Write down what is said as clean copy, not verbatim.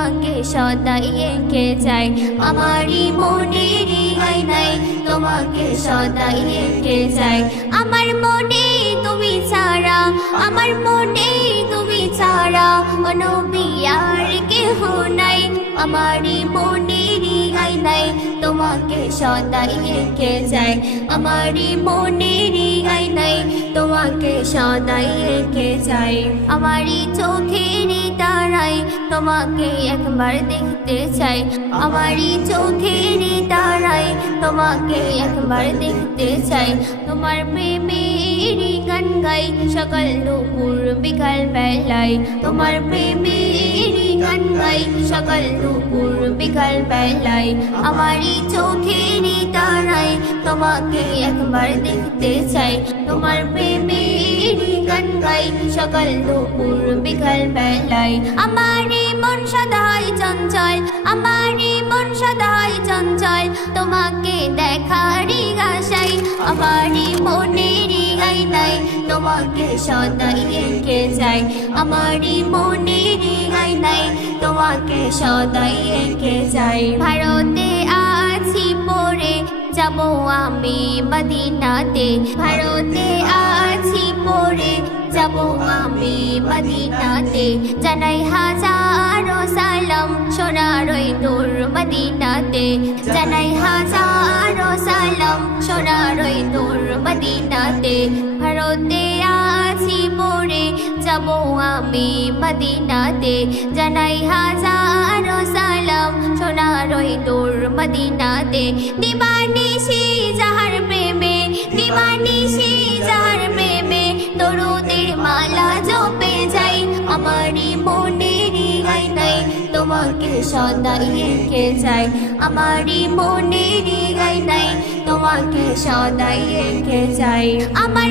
তোমাকে সদাই এঁকে যাই আমারই মনের আয়নায় তোমাকে সদাই এঁকে যাই আমার মনে তুমি ছাড়া আমার মনে তুমি ছাড়া ও নবী আর কেহ নাই আমারই মনের আয়নায় তোমাকে সদাই এঁকে যাই আমারই মনের আয়নায় তোমাকে সদাই এঁকে যাই আমারই চোখের তারায় তোমাকে একবার দেখতে চাই আমারই চোখের তারায় তোমাকে একবার দেখতে চাই তোমার প্রেমের গান গাই সকাল দুপুর বিকাল বেলায় তোমার প্রেমের গান গাই সকাল দুপুর বিকাল বেলায় আমারই চোখের তারায় তোমাকে একবার দেখতে চাই তোমার প্রেমের গান গাই সকাল দুপুর বিকাল বেলায় আমারই মন সদাই চঞ্চল আমারই মন সদাই চঞ্চল তোমাকে দেখারই আশায় আমারই মনের আয়নায় তোমাকে সদাই এঁকে যাই আমারই মনের আয়নায় তোমাকে সদাই এঁকে যাই ভারতে আছি পড়ে যাব আমি মদিনাতে ভারতে আছি পড়ে যাব আমি মদিনাতে জানাই হাজারো সালাম সোনারই দূর মদিনাতে জানাই হাজারো সালাম সোনারই দূর মদিনাতে ভারতে আছি পড়ে যাব আমি মদিনাতে জানাই হাজারো সালাম সোনারই দূর মদিনাতে দিবানিশি যাহার প্রেমে দিবানিশি যাহার প্রেমে দরুদের মালা জপে যাই আমারই মনের আয়নায় তোমাকে সদাই এঁকে যাই আমারই মনের আয়নায় তোমাকে সদাই এঁকে যাই আমার